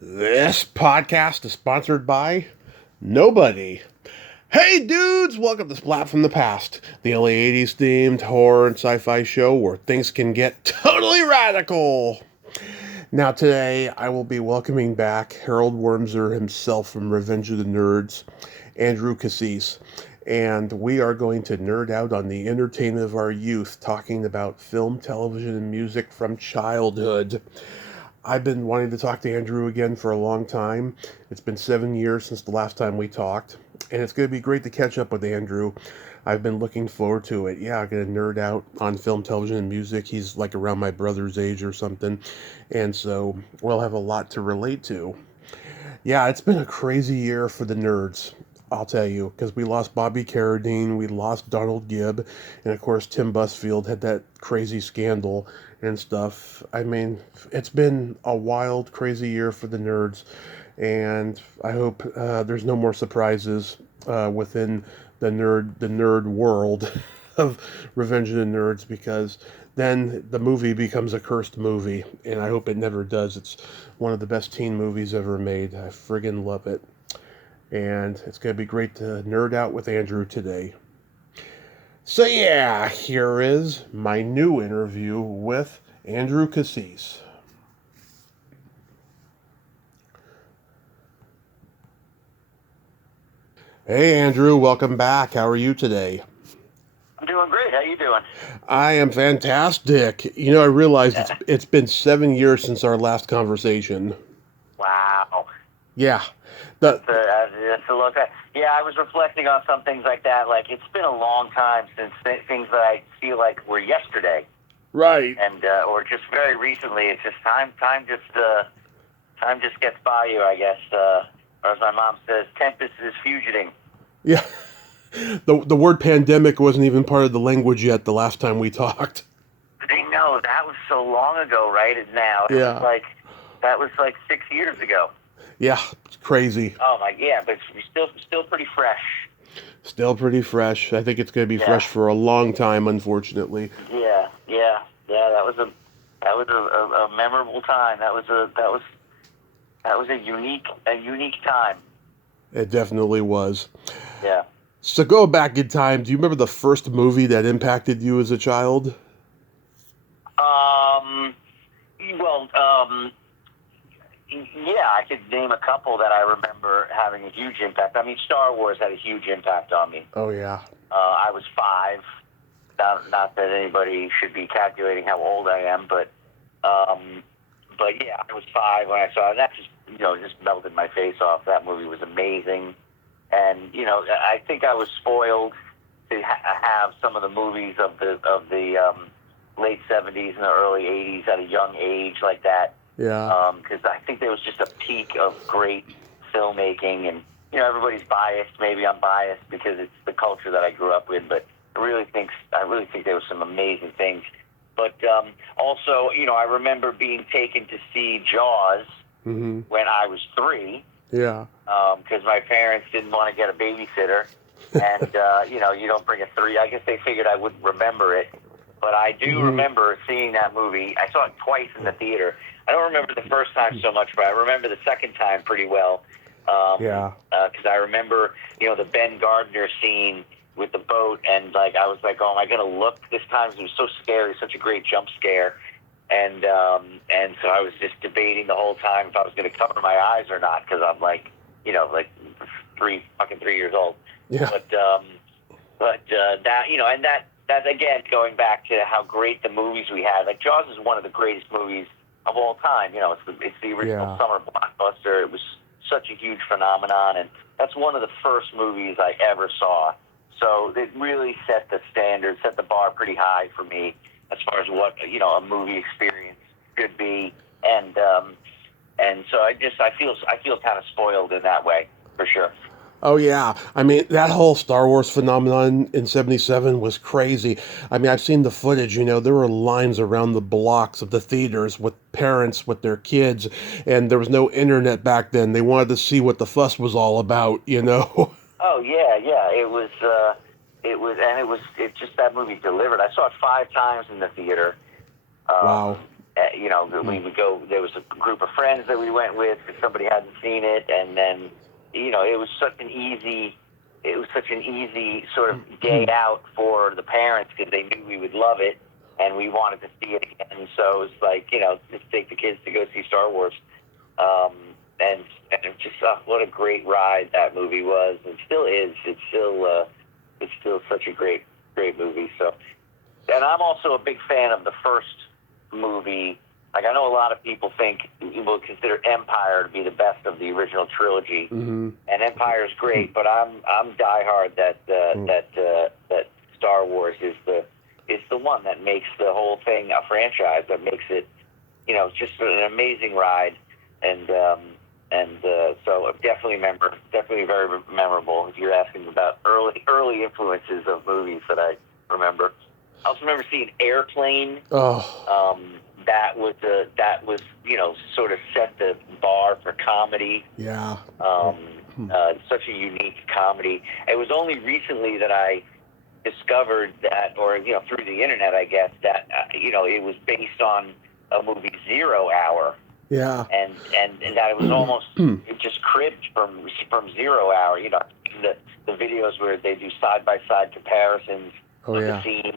This podcast is sponsored by nobody. Hey dudes, welcome to Splat from the Past, the LA 80s themed horror and sci-fi show where things can get totally radical. Now today I will be welcoming back Harold Wormser himself from Revenge of the Nerds, Andrew Cassese, and we are going to nerd out on the entertainment of our youth, talking about film, television, and music from childhood. I've been wanting to talk to Andrew again for a long time. It's been 7 years since the last time we talked, and it's going to be great to catch up with Andrew. I've been looking forward to it. Yeah, I'm going to nerd out on film, television, and music. He's like around my brother's age or something, and so we'll have a lot to relate to. Yeah, it's been a crazy year for the nerds. I'll tell you, because we lost Bobby Carradine, we lost Donald Gibb, and of course Tim Busfield had that crazy scandal and stuff. I mean, it's been a wild, crazy year for the nerds, and I hope there's no more surprises within the nerd world of Revenge of the Nerds, because then the movie becomes a cursed movie, and I hope it never does. It's one of the best teen movies ever made. I friggin' love it. And it's going to be great to nerd out with Andrew today. So, yeah, here is my new interview with Andrew Cassese. Hey, Andrew, welcome back. How are you today? I'm doing great. How you doing? I am fantastic. You know, I realized it's Yeah. it's been 7 years since our last conversation. Wow. Yeah, the That's a long time. Yeah, I was reflecting on some things like that. Like, it's been a long time since things that I feel like were yesterday, right. and or just very recently. It's just time just gets by you, I guess. Or as my mom says, tempest is fugiting. Yeah, the word pandemic wasn't even part of the language yet the last time we talked. I know that was so long ago, right? Now Yeah, that was like 6 years ago. yeah, it's crazy. Oh my, yeah, but it's still pretty fresh. Still pretty fresh. I think it's going to be Yeah. fresh for a long time, unfortunately. Yeah. That was a memorable time. That was a unique time. It definitely was. Yeah. So go back in time. Do you remember the first movie that impacted you as a child? Um. Well. Yeah, I could name a couple that I remember having a huge impact. I mean, Star Wars had a huge impact on me. Oh yeah, I was 5. Not that anybody should be calculating how old I am, um, but yeah, I was 5 when I saw it. That just melted my face off. That movie was amazing, and I think I was spoiled to have some of the movies of the late '70s and the early '80s at a young age like that. yeah, Because I think there was just a peak of great filmmaking, and everybody's biased. Maybe I'm biased because it's the culture that I grew up with, but I really think there was some amazing things. But also, I remember being taken to see Jaws hmm, when I was 3 yeah, because my parents didn't want to get a babysitter, and you don't bring a 3. I guess they figured I wouldn't remember it, but I do hmm, remember seeing that movie. I saw it twice in the theater. I don't remember the first time so much, but I remember the second time pretty well. yeah, Because I remember, the Ben Gardner scene with the boat, and I was like, oh, am I going to look this time? It was so scary, such a great jump scare, and so I was just debating the whole time if I was going to cover my eyes or not, because I'm like 3 years old. yeah, But that and that again, going back to how great the movies we had. Like, Jaws is one of the greatest movies of all time. It's the original yeah. summer blockbuster. It was such a huge phenomenon, and that's one of the first movies I ever saw. So it really set the standard, set the bar pretty high for me as far as what a movie experience should be, and so I feel kind of spoiled in that way for sure. Oh yeah, I mean that whole Star Wars phenomenon in '77 was crazy. I mean, I've seen the footage. There were lines around the blocks of the theaters with parents with their kids, and there was no internet back then. They wanted to see what the fuss was all about. Oh yeah. It just that movie delivered. I saw it 5 times in the theater, Wow. we would go. There was a group of friends that we went with because somebody hadn't seen it, and then it was such an easy sort of day out for the parents because they knew we would love it and we wanted to see it again. So it was like just take the kids to go see Star Wars, and just what a great ride that movie was and still is. It's still such a great movie. So, and I'm also a big fan of the first movie. Like I know a lot of people will consider Empire to be the best of the original trilogy, and Empire's great, but I'm diehard that Star Wars is the one that makes the whole thing a franchise, that makes it just an amazing ride, and so definitely very memorable. If you're asking about early influences of movies that I remember. I also remember seeing Airplane. That was sort of set the bar for comedy. Yeah. Such a unique comedy. It was only recently that I discovered that, or through the internet, I guess, that it was based on a movie, 0 Hour. Yeah. And that it was almost just cribbed from 0 Hour. The videos where they do side by side comparisons of the scenes.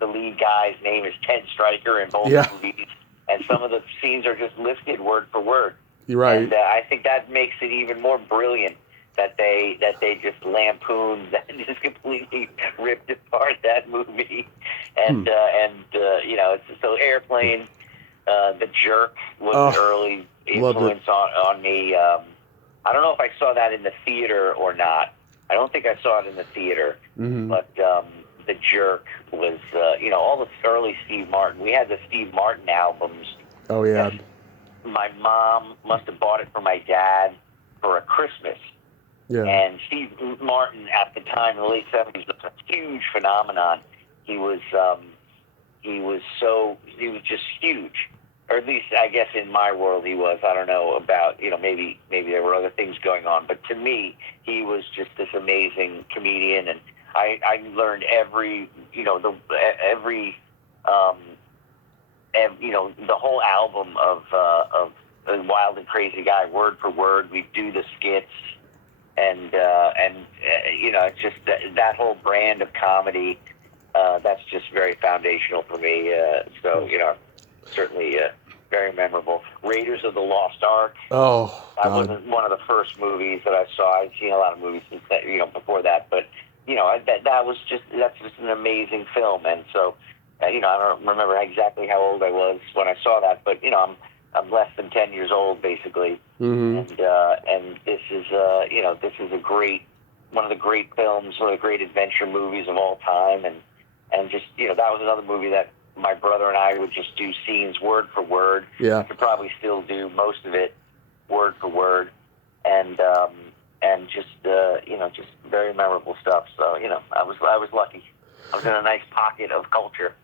The lead guy's name is Ted Stryker in both movies, and some of the scenes are just listed word for word. You're right. And I think that makes it even more brilliant that they just lampooned, that just completely ripped apart that movie. And so Airplane, The Jerk was an early influence on me. I don't know if I saw that in the theater or not. I don't think I saw it in the theater, but The Jerk was, all the early Steve Martin. We had the Steve Martin albums. Oh, yeah. My mom must have bought it for my dad for a Christmas. Yeah. And Steve Martin, at the time, in the late 70s, was a huge phenomenon. He was just huge. Or at least, I guess, in my world, he was. I don't know about, maybe there were other things going on. But to me, he was just this amazing comedian, and I learned every the whole album of Wild and Crazy Guy, word for word. We do the skits, and just that whole brand of comedy. That's just very foundational for me. Certainly very memorable. Raiders of the Lost Ark. Oh, that wasn't one of the first movies that I saw. I'd seen a lot of movies since that, before that, but that's just an amazing film. And so, I don't remember exactly how old I was when I saw that, but I'm less than 10 years old basically. And this is one of the great films, one of the great adventure movies of all time, and just that was another movie that my brother and I would just do scenes word for word. Yeah. I could probably still do most of it word for word, and just just very memorable stuff. So I was lucky. I was in a nice pocket of culture.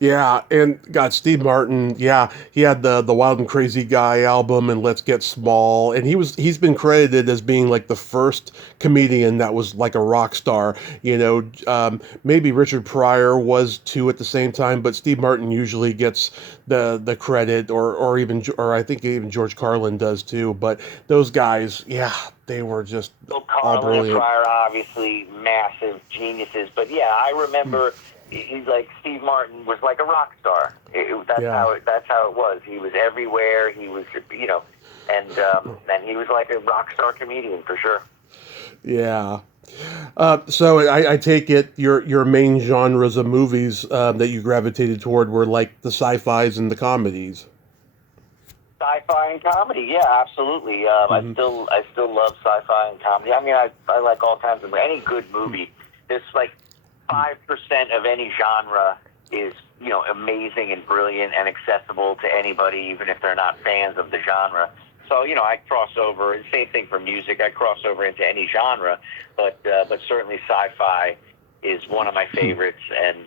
Yeah, and God, Steve Martin, he had the Wild and Crazy Guy album and Let's Get Small, and he's been credited as being like the first comedian that was like a rock star. Maybe Richard Pryor was too at the same time, but Steve Martin usually gets the credit, or I think even George Carlin does too. But those guys, they were just all brilliant. And Pryor, obviously massive geniuses, but I remember. He's like Steve Martin was like a rock star. That's how it was. He was everywhere. He was, and he was like a rock star comedian for sure. Yeah. So I take it your main genres of movies that you gravitated toward were like the sci-fis and the comedies. Sci-fi and comedy, yeah, absolutely. I still love sci-fi and comedy. I mean, I like all kinds of any good movie. There's like 5% of any genre is, amazing and brilliant and accessible to anybody, even if they're not fans of the genre. So, I cross over, and same thing for music, I cross over into any genre, but certainly sci-fi is one of my favorites, and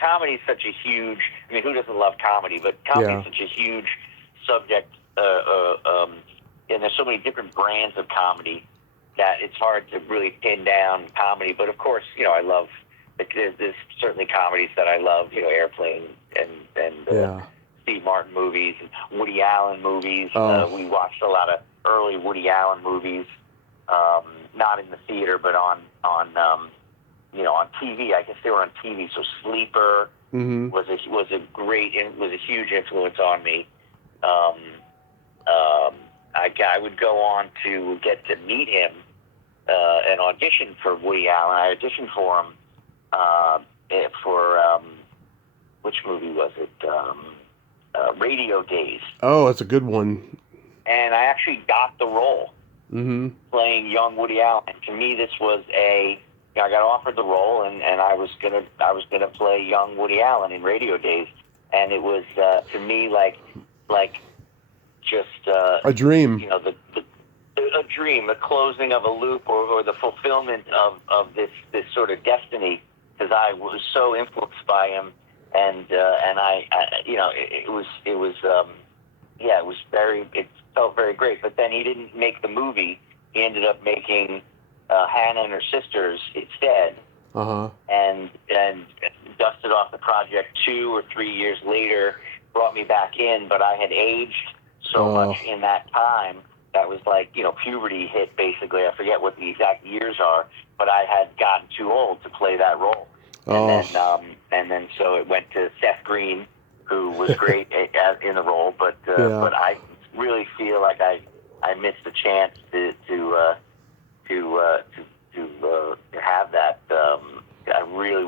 comedy is such a huge, who doesn't love comedy, but comedy is such a huge subject, and there's so many different brands of comedy that it's hard to really pin down comedy, but of course, I love there's certainly comedies that I love, Airplane and Steve Martin movies and Woody Allen movies. Oh. We watched a lot of early Woody Allen movies, not in the theater, but on TV. I guess they were on TV. So Sleeper was a huge influence on me. I would go on to get to meet him and audition for Woody Allen. I auditioned for him for which movie was it? Radio Days. Oh, that's a good one. And I actually got the role playing young Woody Allen. And to me, this was I got offered the role, and I was gonna play young Woody Allen in Radio Days, and it was to me like just a dream. You know, a dream, the closing of a loop, or the fulfillment of this sort of destiny, because I was so influenced by him, and I it felt very great. But then he didn't make the movie. He ended up making Hannah and Her Sisters instead, and dusted off the project 2 or 3 years later. Brought me back in, but I had aged so much in that time. That was like, puberty hit, basically. I forget what the exact years are, but I had gotten too old to play that role. And then so it went to Seth Green, who was great in the role, but I really feel like I missed the chance to have that. I really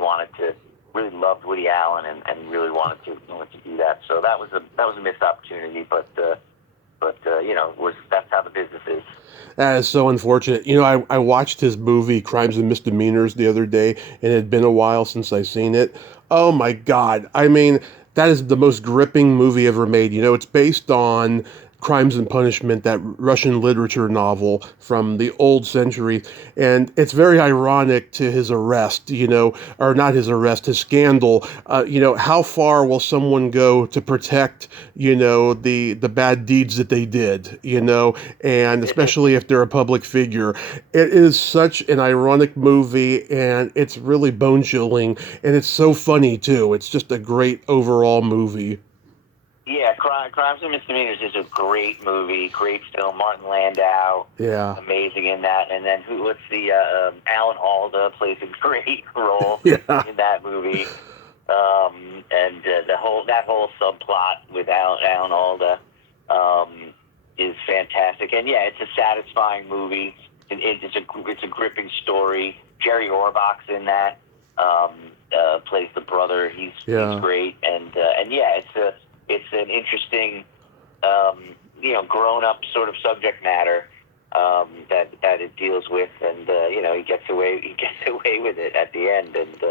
loved Woody Allen and really wanted to do that. So that was a missed opportunity, but that's how the business is. That is so unfortunate. I watched his movie Crimes and Misdemeanors the other day, and it had been a while since I seen it. Oh my God. I mean, that is the most gripping movie ever made. It's based on Crimes and Punishment, that Russian literature novel from the old century. And it's very ironic to his arrest, or not his arrest, his scandal. How far will someone go to protect, the bad deeds that they did, and especially if they're a public figure. It is such an ironic movie, and it's really bone chilling, and it's so funny too. It's just a great overall movie. Yeah, Crimes and Misdemeanors is a great movie, great film. Martin Landau, amazing in that. And then what's the Alan Alda plays a great role in that movie. And that whole subplot with Alan Alda is fantastic. And it's a satisfying movie. It's a gripping story. Jerry Orbach's in that. Plays the brother. He's great. And it's an interesting, grown-up sort of subject matter that it deals with, and he gets away with it at the end, and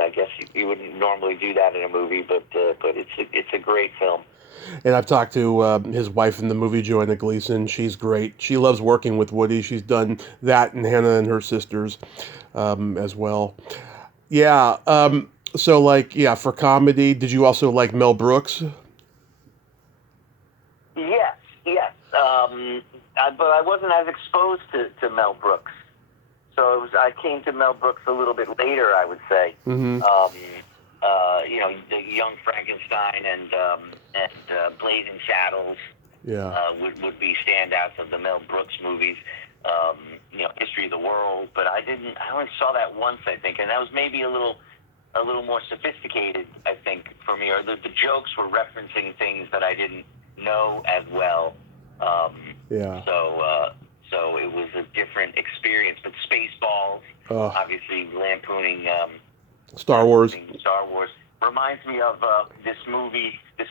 I guess you wouldn't normally do that in a movie, but it's a great film. And I've talked to his wife in the movie, Joanna Gleason. She's great. She loves working with Woody. She's done that in Hannah and Her Sisters as well. Yeah. For comedy, did you also like Mel Brooks? Yes. But I wasn't as exposed to Mel Brooks. So I came to Mel Brooks a little bit later, I would say. The Young Frankenstein and Blazing Saddles would be standouts of the Mel Brooks movies. History of the World, but I only saw that once, I think, and that was maybe a little more sophisticated, I think, for me, or the jokes were referencing things that I didn't know as well. So it was a different experience. But Spaceballs, obviously lampooning Star Wars, reminds me of this movie, this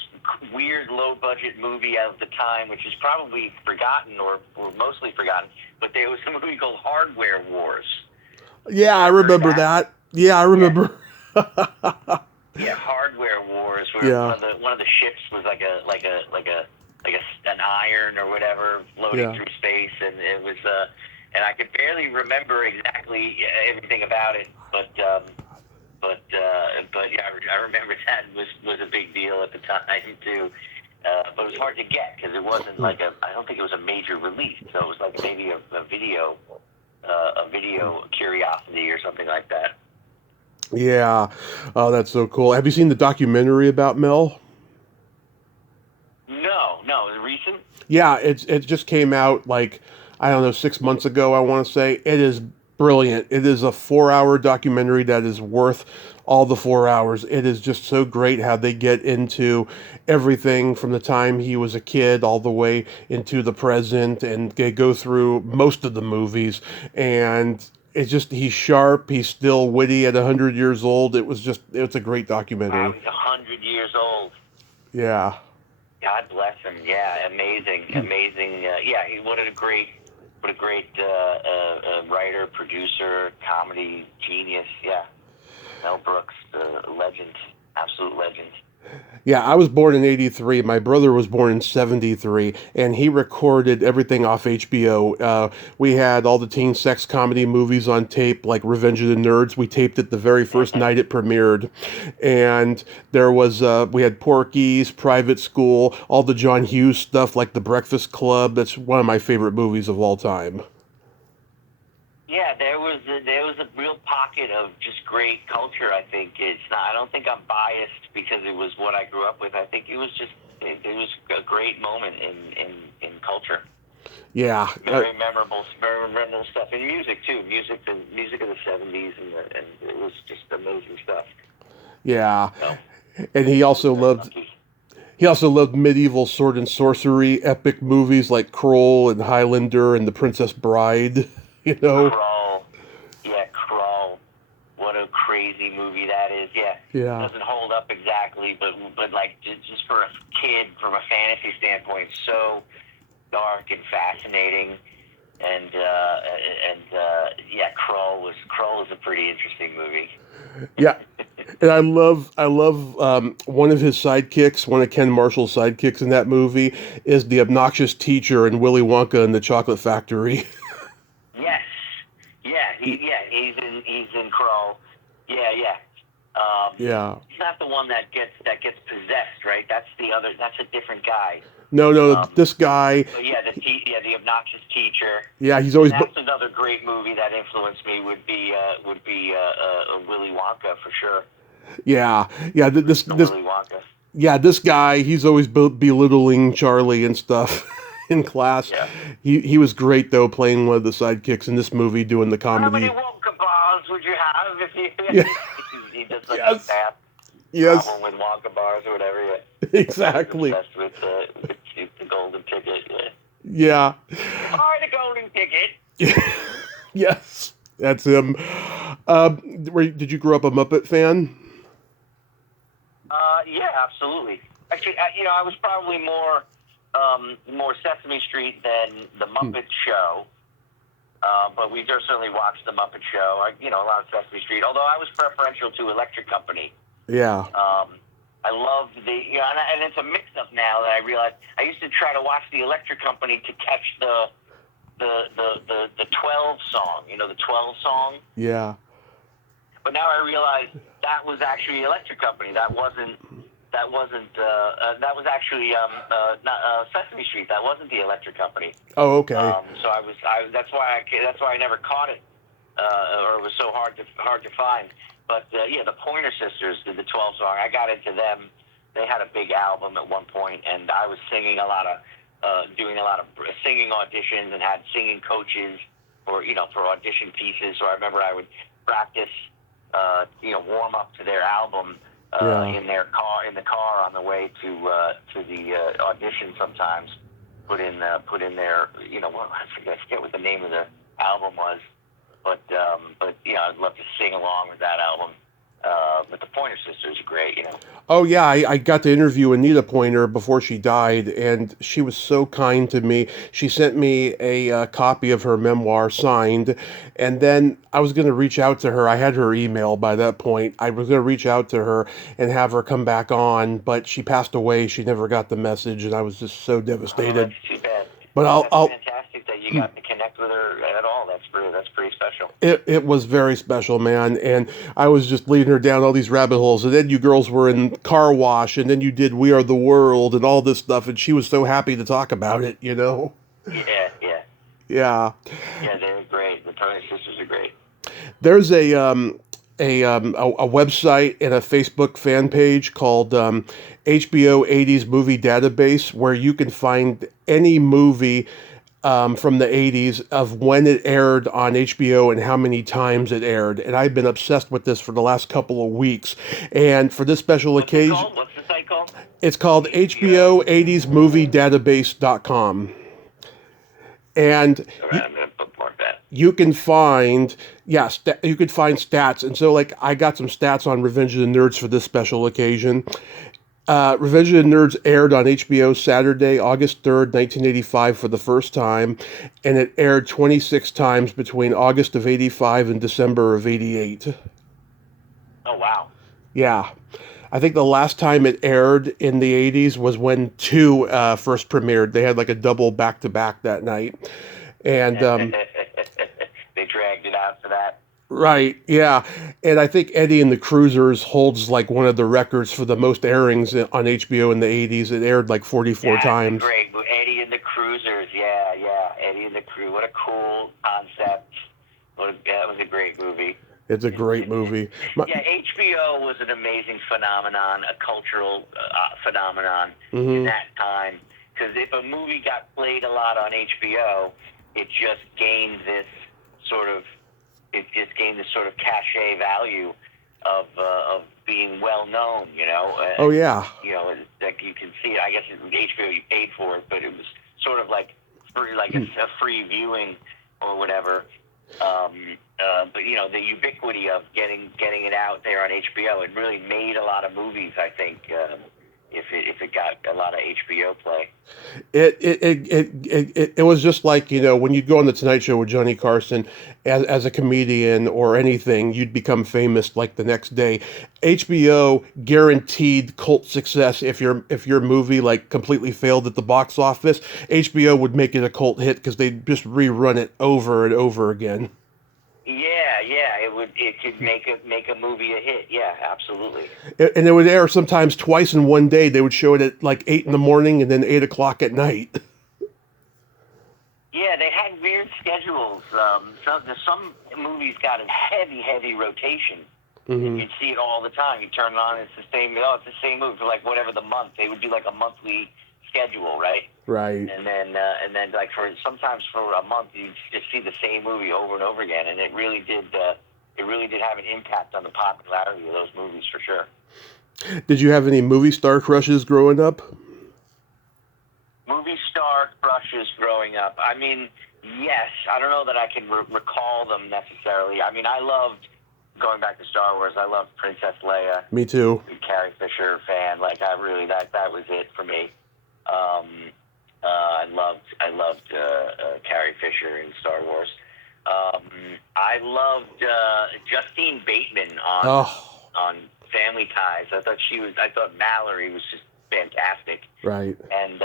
weird low-budget movie of the time, which is probably forgotten or mostly forgotten. But there was a movie called Hardware Wars. Yeah, I remember that. Yeah, I remember. Hardware Wars, where one of the ships was like an iron or whatever floating through space, and it was and I could barely remember exactly everything about it, but I remember that was a big deal at the time too. But it was hard to get because it wasn't I don't think it was a major release, so it was like maybe a video curiosity or something like that. Yeah. Oh, that's so cool. Have you seen the documentary about Mel? Yeah, it just came out like I don't know 6 months ago. I want to say it is brilliant. It is a 4 hour documentary that is worth all the 4 hours. It is just so great how they get into everything from the time he was a kid all the way into the present, and they go through most of the movies. And it's just he's sharp. He's still witty at 100 years old. It's a great Wow, documentary. he's 100 years old. Yeah. God bless him. Yeah, amazing, amazing. Yeah, what a great writer, producer, comedy genius. Yeah, Mel Brooks, legend, absolute legend. Yeah, I was born in '83. My brother was born in '73, and he recorded everything off HBO. We had all the teen sex comedy movies on tape, like Revenge of the Nerds. We taped it the very first night it premiered, and we had Porky's, Private School, all the John Hughes stuff, like The Breakfast Club. That's one of my favorite movies of all time. Yeah, there was a real pocket of just great culture. I think it's not. I don't think I'm biased because it was what I grew up with. I think it was a great moment in culture. Yeah, Very memorable stuff in music too. Music of the '70s, and it was just amazing stuff. yeah, So, and very lucky. he also loved medieval sword and sorcery epic movies like Kroll and Highlander and The Princess Bride. You know. Crawl, yeah, Crawl. What a crazy movie that is. Yeah, Yeah. doesn't hold up exactly, but like just for a kid, from a fantasy standpoint, so dark and fascinating. And yeah, Crawl was a pretty interesting movie. Yeah, and I love one of his sidekicks, one of Ken Marshall's sidekicks in that movie is the obnoxious teacher in Willy Wonka and the Chocolate Factory. Yes, he's in Crawl. Yeah, yeah. Yeah. He's not the one that gets possessed, right? That's a different guy. No, no, Um, this guy. but yeah, the obnoxious teacher. Yeah, he's And always. that's another great movie that influenced me would be Willy Wonka for sure. Yeah, yeah. Willy Wonka. Yeah, this guy. He's always belittling Charlie and stuff in class. Yeah. He was great though, playing one of the sidekicks in this movie, doing the How many comedy. Wonka bars would you have if you? Yeah. He does like Yes. a math Yes. problem with Wonka bars or whatever. Yeah. Exactly. Obsessed with the golden ticket. Yeah. Buy the golden ticket. Yes, that's him. Did you grow up a Muppet fan? Yeah, absolutely. Actually, I was probably more Sesame Street than the Muppet Show. But we certainly watched the Muppet Show. A lot of Sesame Street. Although I was preferential to Electric Company. Yeah. I loved and it's a mix-up now that I realize. I used to try to watch the Electric Company to catch the 12 song. The 12 song. Yeah. But now I realize that was actually Electric Company. That wasn't. That was actually not Sesame Street. That wasn't the Electric Company. Oh, okay. So that's why I never caught it, or it was so hard to find. But yeah, the Pointer Sisters did the 12 song. I got into them. They had a big album at one point, and I was singing doing a lot of singing auditions, and had singing coaches for audition pieces. So I remember I would practice, warm up to their album. In the car on the way to the audition. Sometimes put in their I forget what the name of the album was, but I'd love to sing along with that album. But the Pointer Sisters are great. Oh yeah, I got to interview Anita Pointer before she died, and she was so kind to me. She sent me a copy of her memoir signed, and then I was going to reach out to her. I had her email by that point. I was going to reach out to her and have her come back on, but she passed away. She never got the message, and I was just so devastated. Oh, that's too bad. But That's fantastic that you got to connect with her at all. That's pretty special. It was very special, man. And I was just leading her down all these rabbit holes. And then you girls were in Car Wash, and then you did We Are the World and all this stuff. And she was so happy to talk about it, Yeah. Yeah. Yeah, they're great. The Pointer Sisters are great. There's a a website and a Facebook fan page called HBO 80s Movie Database, where you can find any movie from the 80s of when it aired on HBO and how many times it aired. And I've been obsessed with this for the last couple of weeks. And for this special occasion, What's the site called? it's called HBO 80s Movie Database.com. And I'm gonna bookmark that. you can find, you could find stats. And so, like, I got some stats on Revenge of the Nerds for this special occasion. Revenge of the Nerds aired on HBO Saturday, August 3rd, 1985 for the first time, and it aired 26 times between August of 85 and December of 88. Oh, wow. Yeah. I think the last time it aired in the 80s was when 2 first premiered. They had like a double back-to-back that night. And they dragged it out for that. right, yeah. And I think Eddie and the Cruisers holds like one of the records for the most airings on HBO in the 80s. It aired like 44 times. Great. Eddie and the Cruisers. Yeah. Eddie and the Crew. What a cool concept. That was a great movie. It's a great movie. HBO was an amazing phenomenon, a cultural phenomenon in that time. Because if a movie got played a lot on HBO, it just gained this sort of cachet value of being well known. Oh yeah. Like you can see it. I guess HBO you paid for it, but it was sort of like free, like a free viewing or whatever. But the ubiquity of getting it out there on HBO, it really made a lot of movies. I think if it got a lot of HBO play, it was just like when you'd go on the Tonight Show with Johnny Carson as a comedian or anything, you'd become famous like the next day. HBO guaranteed cult success if your movie like completely failed at the box office. HBO would make it a cult hit because they'd just rerun it over and over again. It could make a movie a hit. Yeah, absolutely. And it would air sometimes twice in one day. They would show it at like 8 in the morning and then 8 o'clock at night. Yeah, they had weird schedules. Some movies got a heavy rotation. Mm-hmm. You'd see it all the time. You turn it on, it's the same. It's the same movie for like whatever the month. They would do like a monthly schedule, right? Right. And then like sometimes for a month you just see the same movie over and over again, and it really did have an impact on the popularity of those movies for sure. Did you have any movie star crushes growing up? Movie star crushes growing up. I mean, yes. I don't know that I can recall them necessarily. I mean, I loved, going back to Star Wars, I loved Princess Leia. Me too. Carrie Fisher fan. Like, I really, that was it for me. I loved Carrie Fisher in Star Wars. I loved Justine Bateman on Family Ties. I thought Mallory was just fantastic. Right. And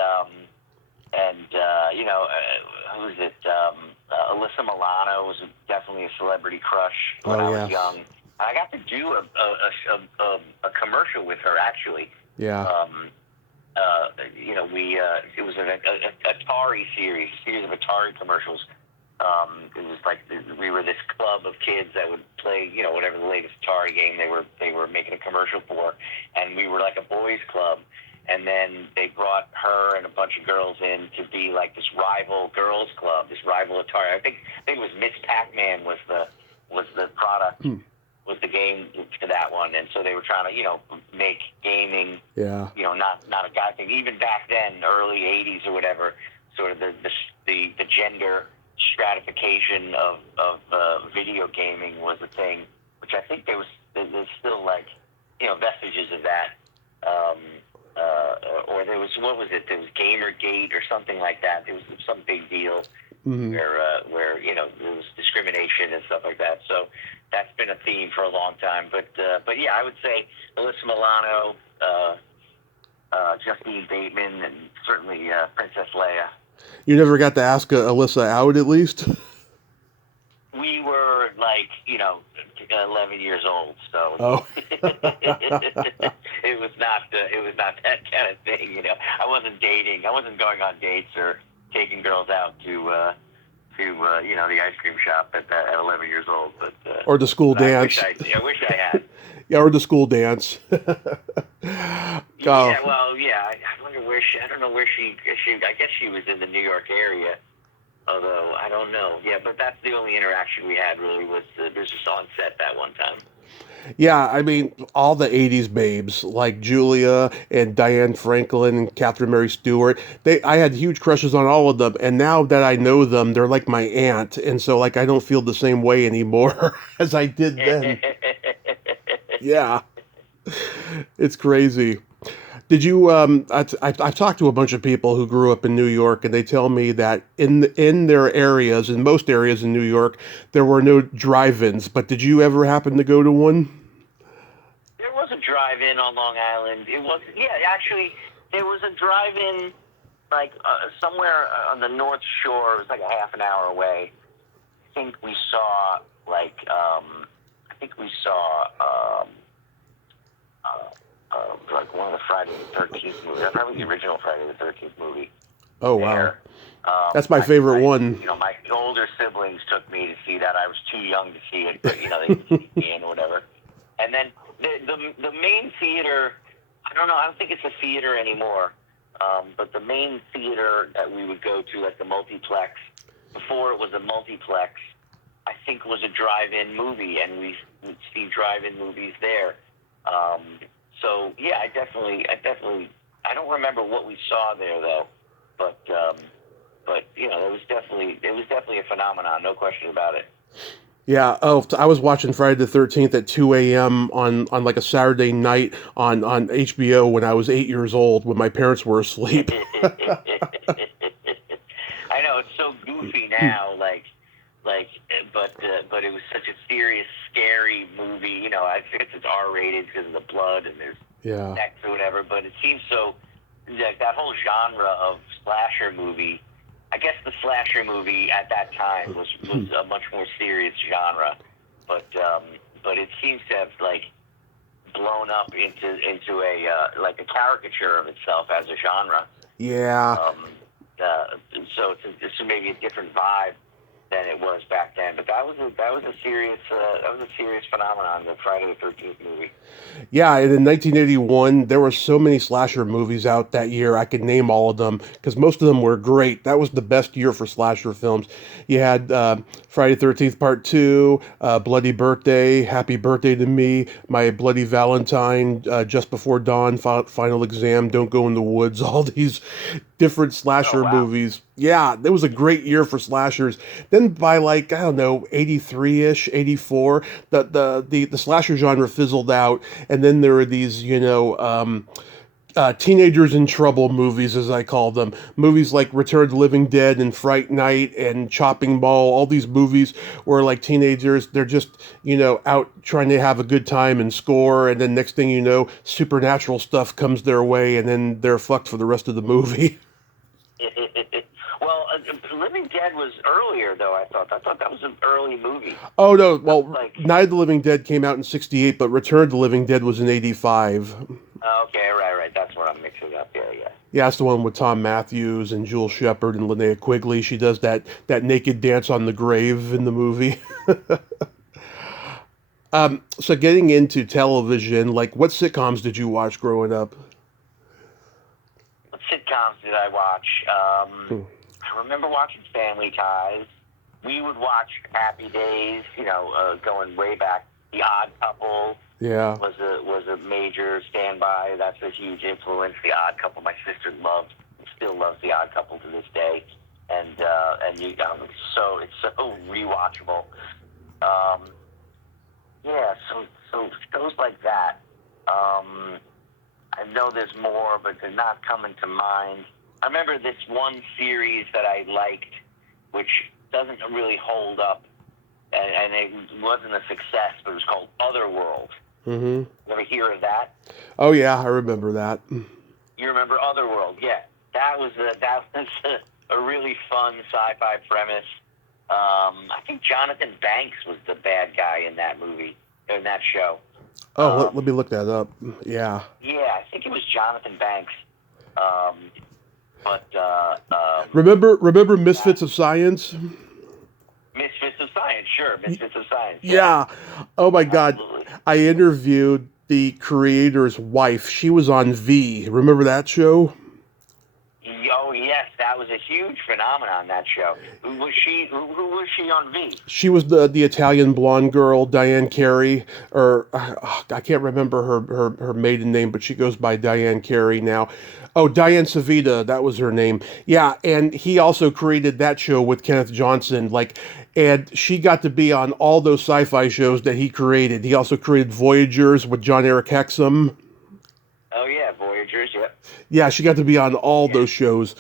who was it? Alyssa Milano was definitely a celebrity crush when I was young. I got to do a commercial with her actually. Yeah. It was an Atari series of Atari commercials. It was like we were this club of kids that would play, whatever the latest Atari game they were making a commercial for, and we were like a boys' club. And then they brought her and a bunch of girls in to be like this rival girls' club, this rival Atari. I think it was Miss Pac-Man was the product. Was the game for that one, and so they were trying to, make gaming, not a guy thing. Even back then, early '80s or whatever, sort of the gender stratification of video gaming was a thing, which I think there's still like, vestiges of that. Or there was, what was it? There was Gamergate or something like that. There was some big deal where there was discrimination and stuff like that. So that's been a theme for a long time. But yeah, I would say Alyssa Milano, Justine Bateman, and certainly Princess Leia. You never got to ask Alyssa out, at least? We were like, 11 years old, so it was not that kind of thing. I wasn't dating. I wasn't going on dates or taking girls out to to the ice cream shop at 11 years old. But Or the school but dance. I wish I had. Yeah, or the school dance. Yeah, well, yeah. I wonder where she. I don't know where she. I guess she was in the New York area. Although I don't know. Yeah, but that's the only interaction we had really was this was on set that one time. Yeah, I mean, all the 80s babes, like Julia and Diane Franklin and Catherine Mary Stewart, I had huge crushes on all of them. And now that I know them, they're like my aunt. And so, like, I don't feel the same way anymore as I did then. Yeah, it's crazy. Did you? I've talked to a bunch of people who grew up in New York, and they tell me that in their areas, in most areas in New York, there were no drive-ins. But did you ever happen to go to one? There was a drive-in on Long Island. It was, yeah, actually, there was a drive-in like somewhere on the North Shore. It was like a half an hour away. I think we saw like one of the Friday the 13th movies. Probably the original Friday the 13th movie. Oh, wow. There. That's my favorite one. My older siblings took me to see that. I was too young to see it, but they could sneak me in or whatever. And then the main theater, I don't know. I don't think it's a theater anymore. But the main theater that we would go to, like the multiplex, before it was a multiplex, I think was a drive-in movie, and we would see drive-in movies there. So yeah, I definitely, I don't remember what we saw there though, but it was definitely a phenomenon, no question about it. Yeah. Oh, I was watching Friday the 13th at 2 a.m. on like a Saturday night on HBO when I was 8 years old when my parents were asleep. I know it's so goofy now, but it was such a serious, scary movie. I think it's R-rated because of the blood and there's sex or whatever. But it seems so like that whole genre of slasher movie. I guess the slasher movie at that time was a much more serious genre, but it seems to have like blown up into a caricature of itself as a genre. Yeah. So it's maybe a different vibe than it was back then, but that was a serious phenomenon. The Friday the 13th movie. Yeah, and in 1981, there were so many slasher movies out that year. I could name all of them because most of them were great. That was the best year for slasher films. You had Friday the 13th Part 2, Bloody Birthday, Happy Birthday to Me, My Bloody Valentine, Just Before Dawn, Final Exam, Don't Go in the Woods, all these different slasher movies. Yeah, it was a great year for slashers. Then by I don't know, 83-ish, 84, the slasher genre fizzled out, and then there were these, teenagers in trouble movies, as I call them. Movies like Return of the Living Dead and Fright Night and Chopping Mall, all these movies where like teenagers, they're just, out trying to have a good time and score, and then next thing you know, supernatural stuff comes their way, and then they're fucked for the rest of the movie. Well, Living Dead was earlier, though, I thought. I thought that was an early movie. Oh, no. Well, Night of the Living Dead came out in 68, but Return of the Living Dead was in 85. Okay, right. That's where I'm mixing up. Yeah. Yeah, that's the one with Tom Matthews and Jewel Shepard and Linnea Quigley. She does that naked dance on the grave in the movie. So getting into television, what sitcoms did you watch growing up? What sitcoms did I watch? I remember watching Family Ties. We would watch Happy Days, going way back. The Odd Couple was a major standby. That's a huge influence. The Odd Couple, my sister still loves The Odd Couple to this day, and it's so rewatchable. So shows like that. I know there's more, but they're not coming to mind. I remember this one series that I liked, which doesn't really hold up, and it wasn't a success, but it was called Otherworld. Mm-hmm. You ever hear of that? Oh, yeah, I remember that. You remember Otherworld? Yeah. That was a really fun sci-fi premise. I think Jonathan Banks was the bad guy in that movie, in that show. Oh, let me look that up. Yeah. Yeah, I think it was Jonathan Banks. Remember Misfits of Science? sure. Misfits of Science. Yeah. Oh my God. Absolutely. I interviewed the creator's wife. She was on V. Remember that show? Oh yes, that was a huge phenomenon. That show. Who was she? Who was she on V? She was the Italian blonde girl, Diane Carey, or I can't remember her maiden name, but she goes by Diane Carey now. Oh, Diane Savita, that was her name. Yeah, and he also created that show with Kenneth Johnson. And she got to be on all those sci-fi shows that he created. He also created Voyagers with John Eric Hexum. Oh yeah, Voyagers. Yep. Yeah, she got to be on all those shows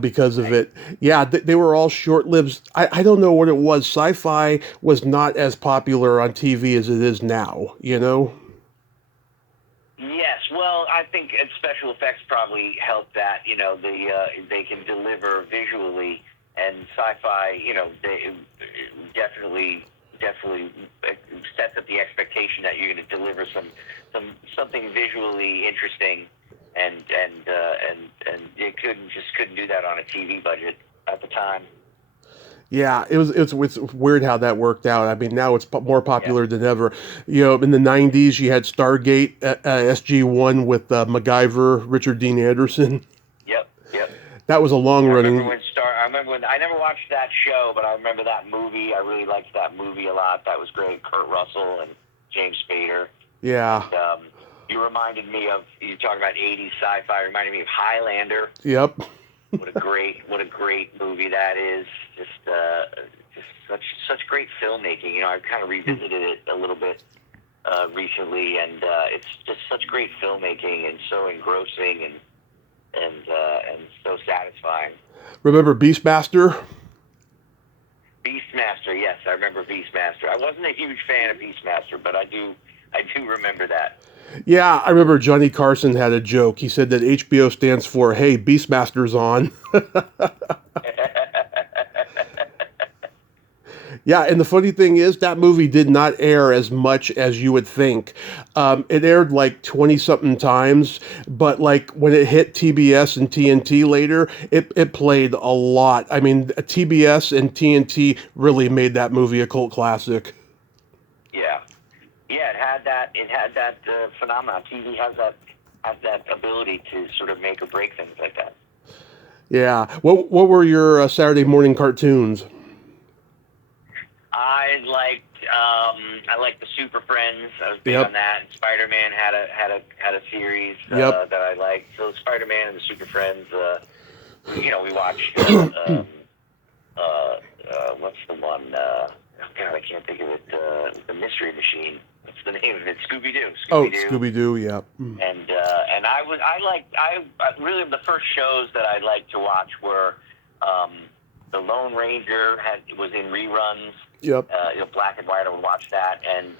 because of it. Yeah, they were all short-lived. I don't know what it was. Sci-fi was not as popular on TV as it is now, you know? Yes, well, I think special effects probably help that. They can deliver visually, and sci-fi, they definitely sets up the expectation that you're going to deliver something visually interesting, and it couldn't do that on a TV budget at the time. Yeah, it's weird how that worked out. I mean, now it's more popular than ever. You know, in the '90s, you had Stargate, SG-1 with MacGyver, Richard Dean Anderson. Yep. That was a long running. I remember when I never watched that show, but I remember that movie. I really liked that movie a lot. That was great. Kurt Russell and James Spader. Yeah. And, you reminded me of, you talking about '80s sci-fi. Reminded me of Highlander. Yep. What a great movie that is. Just such great filmmaking. You know, I've kind of revisited it a little bit recently, and it's just such great filmmaking and so engrossing and so satisfying. Remember Beastmaster? Beastmaster, yes, I remember Beastmaster. I wasn't a huge fan of Beastmaster, but I do remember that. Yeah, I remember Johnny Carson had a joke. He said that HBO stands for, "Hey, Beastmaster's on." Yeah, and the funny thing is that movie did not air as much as you would think. It aired like 20-something times, but like when it hit TBS and TNT later, it played a lot. I mean, TBS and TNT really made that movie a cult classic. Yeah, it had that phenomenon. TV has that ability to sort of make or break things like that. Yeah. What were your Saturday morning cartoons? I liked the Super Friends. I was big on that. Spider-Man had a series that I liked. So Spider-Man and the Super Friends. We watched. What's the one? Oh God, I can't think of it. The Mystery Machine. What's the name of it? Scooby-Doo. Scooby-Doo. Yeah. And I really the first shows that I liked to watch were the Lone Ranger was in reruns. Yep. Black and white. I would watch that, and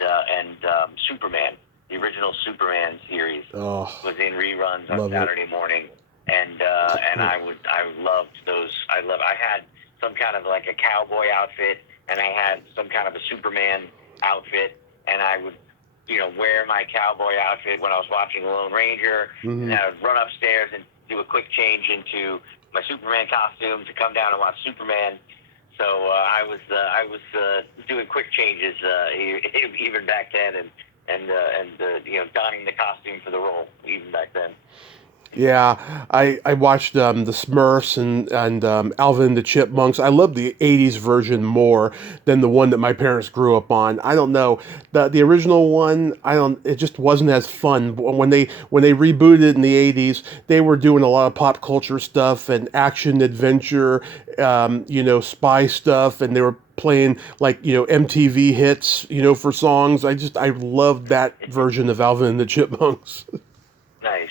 Superman, the original Superman series, was in reruns on Saturday morning, and I loved those. I had some kind of like a cowboy outfit, and I had some kind of a Superman outfit, and I would, wear my cowboy outfit when I was watching Lone Ranger, and I would run upstairs and do a quick change into my Superman costume to come down and watch Superman. So I was doing quick changes even back then, and donning the costume for the role even back then. Yeah, I watched the Smurfs and Alvin and the Chipmunks. I love the '80s version more than the one that my parents grew up on. I don't know, the original one. It just wasn't as fun. When they rebooted it in the '80s, they were doing a lot of pop culture stuff and action adventure, spy stuff, and they were playing like MTV hits for songs. I loved that version of Alvin and the Chipmunks. Nice.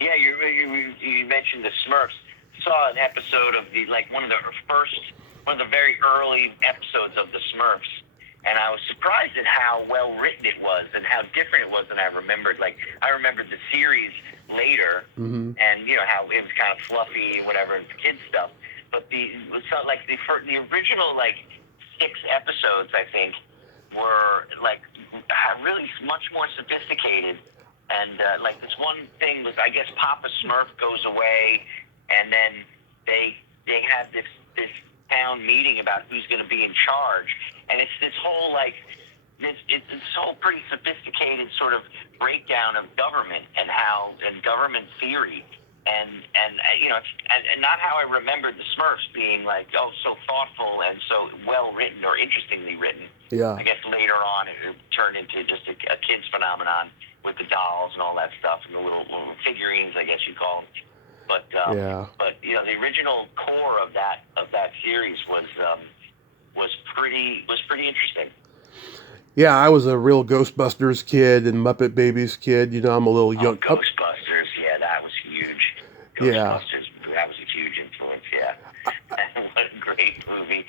Yeah, you mentioned the Smurfs. Saw an episode of one of the very early episodes of the Smurfs, and I was surprised at how well written it was and how different it was than I remembered. Like I remembered the series later, and how it was kind of fluffy, whatever, and kids stuff. But the original 6 episodes, I think, were really much more sophisticated. And this one thing was, I guess, Papa Smurf goes away, and then they had this town meeting about who's going to be in charge. and it's this whole like it's this whole pretty sophisticated sort of breakdown of government and government theory. And not how I remembered the Smurfs being like, oh, so thoughtful and so well written or interestingly written. Yeah. I guess later on it turned into just a kid's phenomenon with the dolls and all that stuff and the little figurines, I guess you call them. But the original core of that series was pretty interesting. Yeah, I was a real Ghostbusters kid and Muppet Babies kid. I'm a little young. Ghostbusters, yeah, that was huge. Ghostbusters, that was a huge influence, yeah. What a great movie.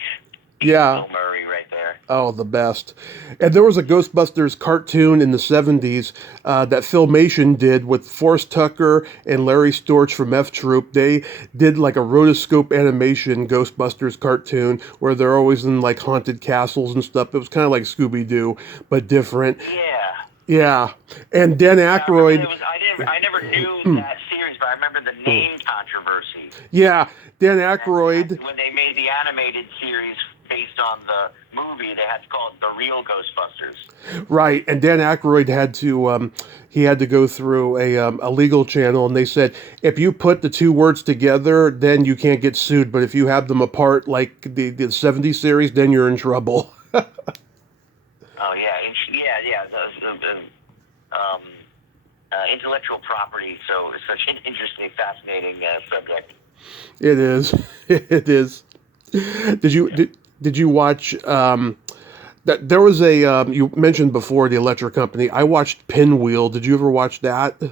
Yeah. Bill Murray right there. Oh, the best. And there was a Ghostbusters cartoon in the 70s that Filmation did with Forrest Tucker and Larry Storch from F Troop. They did like a rotoscope animation Ghostbusters cartoon where they're always in like haunted castles and stuff. It was kind of like Scooby-Doo, but different. Yeah. Yeah. And Dan Aykroyd... I never knew that series, but I remember the name controversy. Yeah, Dan Aykroyd... When they made the animated series based on the movie, they had to call it The Real Ghostbusters. Right, and Dan Aykroyd had to go through a legal channel, and they said if you put the two words together, then you can't get sued. But if you have them apart, like the 70s series, then you're in trouble. Oh yeah. The intellectual property, so it's such an interesting, fascinating subject. It is. It is. Did you watch that there was a you mentioned before the Electric Company. I watched Pinwheel. Did you ever watch that? No,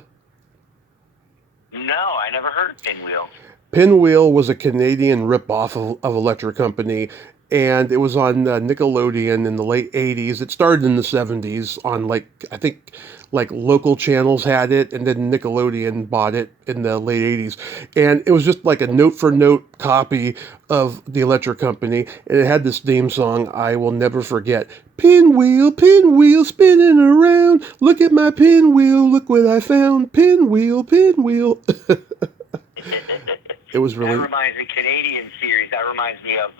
I never heard of Pinwheel. Pinwheel was a Canadian ripoff of Electric Company, and it was on Nickelodeon in the late 80s. It started in the 70s on I think local channels had it, and then Nickelodeon bought it in the late 80s. And it was just like a note-for-note copy of the Electric Company, and it had this theme song I will never forget. Pinwheel, pinwheel, spinning around. Look at my pinwheel, look what I found. Pinwheel, pinwheel. It was really... That reminds me, Canadian series, that reminds me of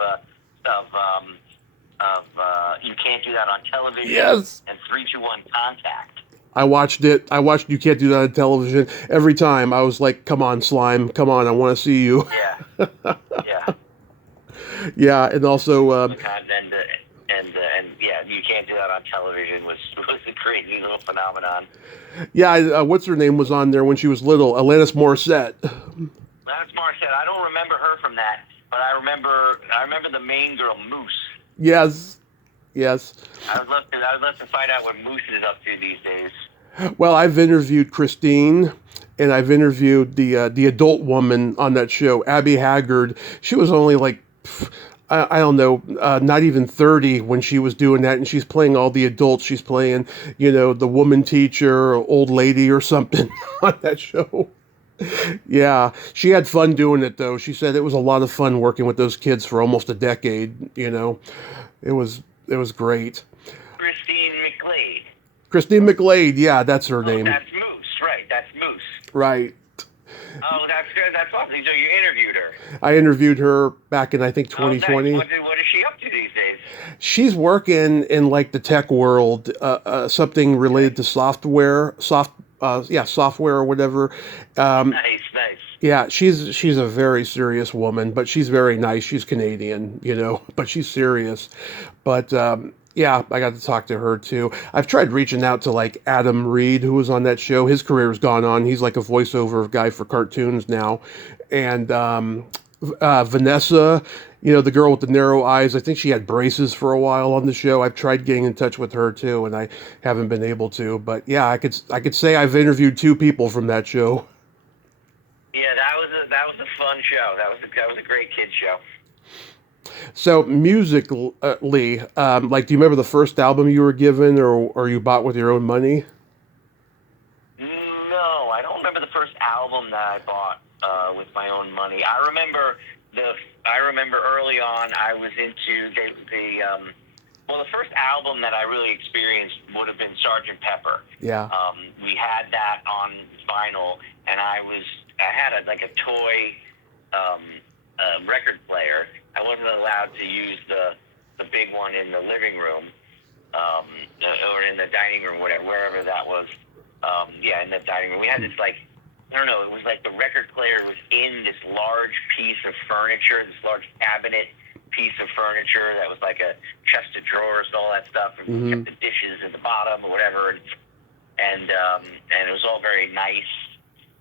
You Can't Do That on Television. Yes. And 3-2-1 Contact. I watched it. I watched You Can't Do That on Television. Every time I was like, come on, Slime. Come on, I want to see you. Yeah. Yeah. Yeah, and also... And You Can't Do That on Television was a great new little phenomenon. Yeah, what's her name was on there when she was little? Alanis Morissette. Alanis Morissette. I don't remember her from that, but I remember the main girl, Moose. Yes. Yes. I would love to find out what Moose is up to these days. Well, I've interviewed Christine, and I've interviewed the adult woman on that show, Abby Haggard. She was only like, I don't know, not even 30 when she was doing that, and she's playing all the adults. She's playing, the woman teacher, or old lady or something on that show. Yeah, she had fun doing it, though. She said it was a lot of fun working with those kids for almost a decade, It was great. Christine McGlade, yeah, that's her name. That's Moose, right? That's Moose. Right. Oh, that's good. That's awesome. So you interviewed her. I interviewed her back in, I think, 2020. Nice. What is she up to these days? She's working in like the tech world, something related to software or whatever. Nice. Yeah, she's a very serious woman, but she's very nice. She's Canadian, but she's serious. But yeah, I got to talk to her too. I've tried reaching out to like Adam Reed, who was on that show. His career's gone on. He's like a voiceover guy for cartoons now. And Vanessa, the girl with the narrow eyes, I think she had braces for a while on the show. I've tried getting in touch with her too, and I haven't been able to. But yeah, I could say I've interviewed 2 people from that show. Yeah, that was a fun show. That was a great kids show. So musically, do you remember the first album you were given or you bought with your own money? No, I don't remember the first album that I bought with my own money. I remember early on I was into the first album that I really experienced would have been Sgt. Pepper. Yeah. We had that on vinyl, and I had a toy record player. I wasn't allowed to use the big one in the living room, or in the dining room, whatever, wherever that was. In the dining room. We had this, like, I don't know, it was like the record player was in this large piece of furniture, this large cabinet piece of furniture that was like a chest of drawers and all that stuff, and we kept the dishes at the bottom or whatever, and it was all very nice,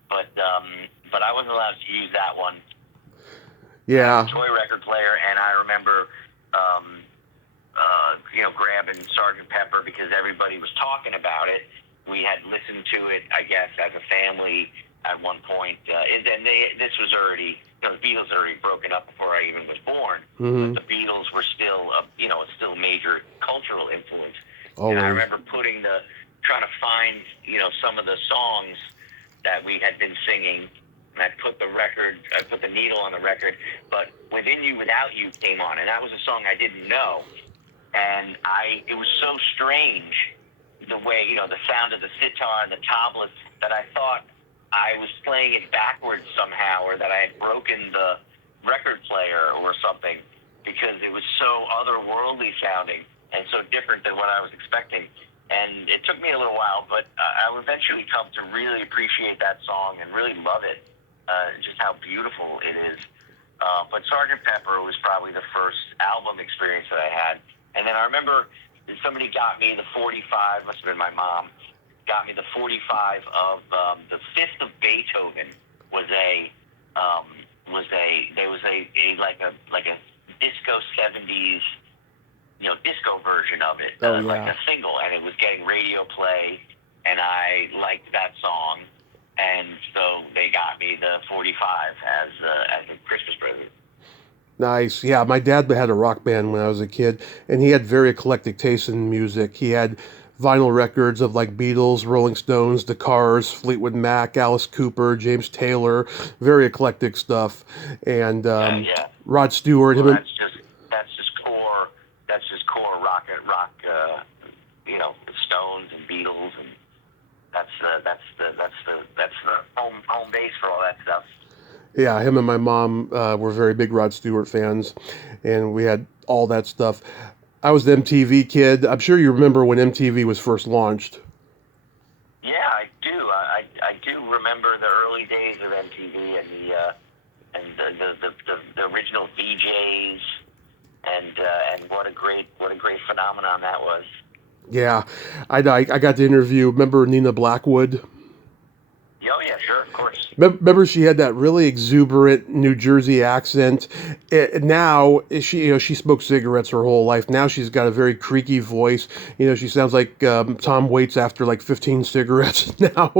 but I wasn't allowed to use that one. Yeah. Toy record player, and I remember, grabbing Sgt. Pepper because everybody was talking about it. We had listened to it, I guess, as a family at one point, and then this was already, the Beatles had already broken up before I even was born. But the Beatles were still, still major cultural influence. Always. And I remember trying to find, some of the songs that we had been singing. And I put the needle on the record, but Within You, Without You came on, and that was a song I didn't know. And it was so strange, the way, the sound of the sitar and the tablets, that I thought I was playing it backwards somehow, or that I had broken the record player or something, because it was so otherworldly sounding and so different than what I was expecting. And it took me a little while, but I would eventually come to really appreciate that song and really love it. Just how beautiful it is. But Sgt. Pepper was probably the first album experience that I had. And then I remember somebody got me the 45, must have been my mom, got me the 45 of the Fifth of Beethoven. There was a disco 70s, disco version of it, like a single, and it was getting radio play, and I liked that song. And so they got me the 45 as a Christmas present. Nice. Yeah, my dad had a rock band when I was a kid, and he had very eclectic taste in music. He had vinyl records of like Beatles, Rolling Stones, The Cars, Fleetwood Mac, Alice Cooper, James Taylor, very eclectic stuff. And Rod Stewart. Well, that's just core rock. The Stones and Beatles, and that's the home base for all that stuff. Yeah, him and my mom were very big Rod Stewart fans, and we had all that stuff. I was the MTV kid. I'm sure you remember when MTV was first launched. Yeah, I do. I do remember the early days of MTV and the original VJs, and what a great phenomenon that was. Yeah, I got to interview. Remember Nina Blackwood? Oh yeah, sure, of course. Remember, she had that really exuberant New Jersey accent. Now she smoked cigarettes her whole life. Now she's got a very creaky voice. She sounds like Tom Waits after like 15 cigarettes now.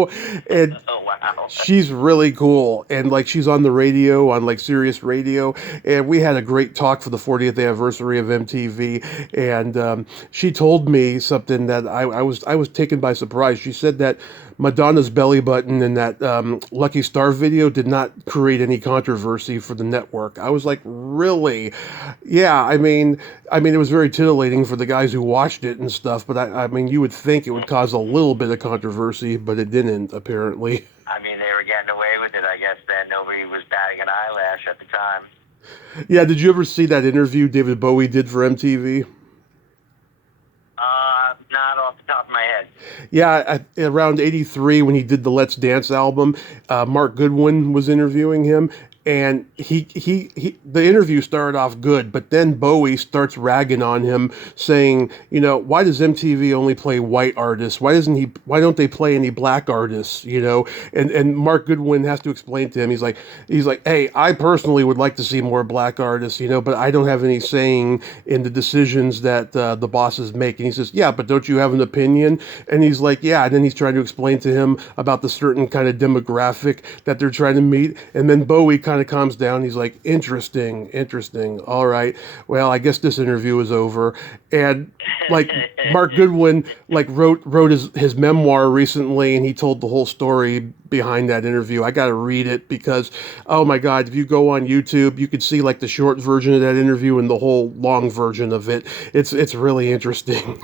And oh wow, she's really cool. And like she's on the radio, on like Sirius Radio. And we had a great talk for the 40th anniversary of MTV. And she told me something that I was taken by surprise. She said that Madonna's belly button in that Lucky Star video did not create any controversy for the network. I was like, really? Yeah, I mean, it was very titillating for the guys who watched it and stuff, but I mean, you would think it would cause a little bit of controversy, but it didn't, apparently. I mean, they were getting away with it, I guess, then. Nobody was batting an eyelash at the time. Yeah, did you ever see that interview David Bowie did for MTV? Not off the top of my head. Yeah, around 83 when he did the Let's Dance album, Mark Goodwin was interviewing him, and he the interview started off good, but then Bowie starts ragging on him, saying, why does MTV only play white artists? Why don't they play any black artists? And Mark Goodwin has to explain to him. He's like, hey, I personally would like to see more black artists, but I don't have any saying in the decisions that the bosses make. And he says, yeah, but don't you have an opinion? And he's like, yeah. And then he's trying to explain to him about the certain kind of demographic that they're trying to meet. And then Bowie kind of calms down. He's like, interesting. All right. Well, I guess this interview is over. And like Mark Goodwin wrote his memoir recently, and he told the whole story behind that interview. I got to read it because, oh my God, if you go on YouTube, you could see like the short version of that interview and the whole long version of it. It's really interesting.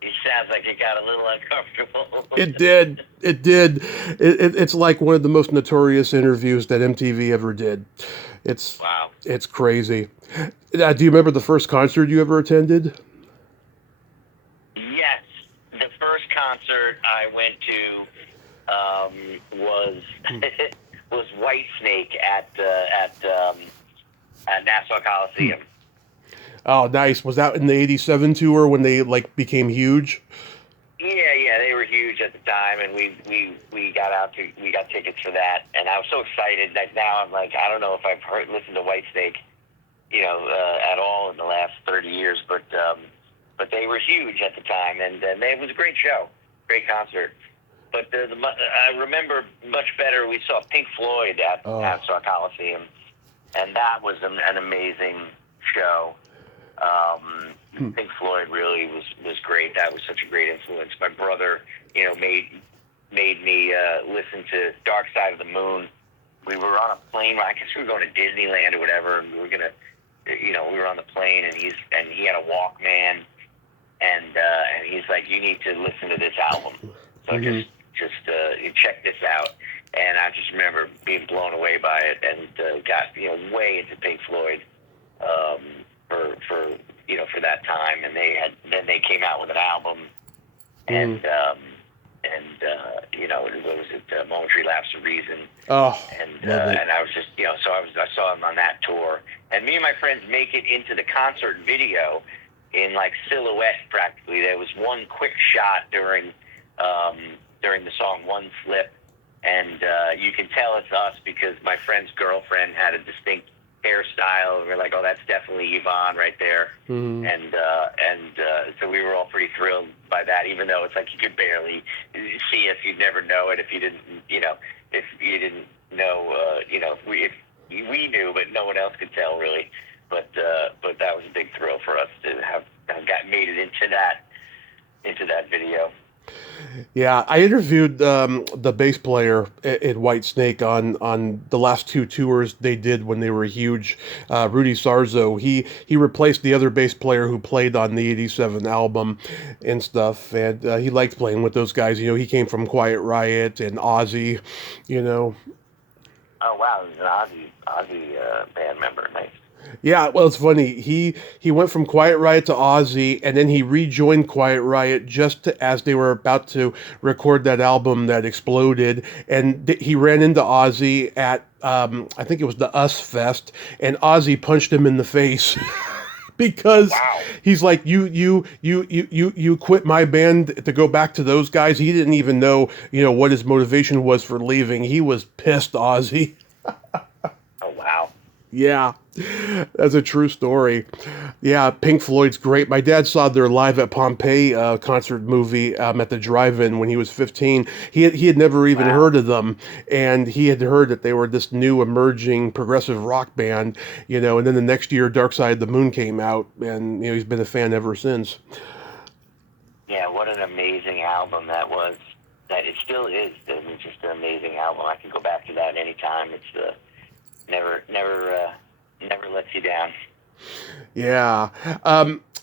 He sounds like it got a little uncomfortable. It did. It did. It's like one of the most notorious interviews that MTV ever did. It's Wow. it's crazy. Do you remember the first concert you ever attended? Yes, the first concert I went to was was Whitesnake at Nassau Coliseum. Oh, nice. Was that in the '87 tour when they like became huge? Yeah, they were huge at the time, and we got tickets for that, and I was so excited that now I'm like, I don't know if I've listened to Whitesnake, at all in the last 30 years, but they were huge at the time, and it was a great show, great concert. But I remember much better. We saw Pink Floyd at Nassau Coliseum, and that was an amazing show. Pink Floyd really was great. That was such a great influence. My brother, made me listen to Dark Side of the Moon. We were on a plane. I guess we were going to Disneyland or whatever, and we were gonna, we were on the plane, and he had a Walkman, and he's like, you need to listen to this album. So just check this out. And I just remember being blown away by it, and got way into Pink Floyd for that time. And they came out with an album, and what was it, Momentary Lapse of Reason. Oh, and I was just so I saw him on that tour, and me and my friends make it into the concert video in like silhouette practically. There was one quick shot during the song One Slip, and you can tell it's us because my friend's girlfriend had a distinct hairstyle, and we're like, oh, that's definitely Yvonne right there. And so we were all pretty thrilled by that, even though it's like you could barely see us. You'd never know it if you didn't know, if we knew, but no one else could tell really. But that was a big thrill for us to have made it into that video. Yeah, I interviewed the bass player in Whitesnake on the last two tours they did when they were huge. Rudy Sarzo. He replaced the other bass player who played on the '87 album and stuff, and he liked playing with those guys. He came from Quiet Riot and Ozzy. Oh wow, he's an Ozzy band member. Nice. Yeah, well, it's funny. He went from Quiet Riot to Ozzy, and then he rejoined Quiet Riot as they were about to record that album that exploded. And he ran into Ozzy at I think it was the Us Fest, and Ozzy punched him in the face. Because he's like, you quit my band to go back to those guys. He didn't even know what his motivation was for leaving. He was pissed, Ozzy. Oh wow. Yeah, that's a true story. Yeah, Pink Floyd's great. My dad saw their Live at Pompeii concert movie at the drive-in when he was 15. He had never even heard of them, and he had heard that they were this new emerging progressive rock band, and then the next year Dark Side of the Moon came out, and he's been a fan ever since. Yeah, what an amazing album that was. That it still is. It's just an amazing album. I can go back to that anytime. It's never lets you down. Yeah.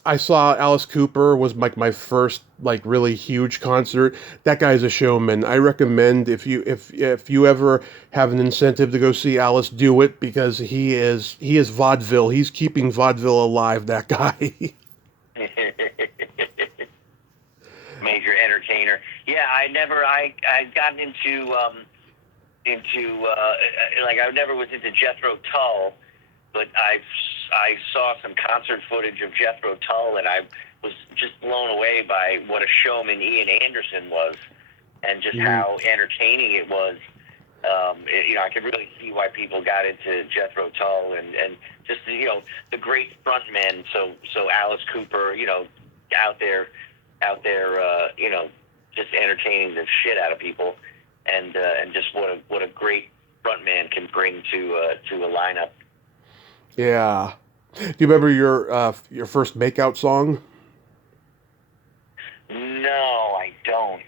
I saw Alice Cooper was like my first like really huge concert. That guy's a showman. I recommend if you ever have an incentive to go see Alice, do it, because he is vaudeville. He's keeping vaudeville alive, that guy. Major entertainer. Yeah, I got into I never was into Jethro Tull, but I saw some concert footage of Jethro Tull, and I was just blown away by what a showman Ian Anderson was, and just how entertaining it was. I could really see why people got into Jethro Tull, and just the great frontmen. So Alice Cooper, out there, just entertaining the shit out of people. And just what a great frontman can bring to a lineup. Yeah. Do you remember your first makeout song? No, I don't.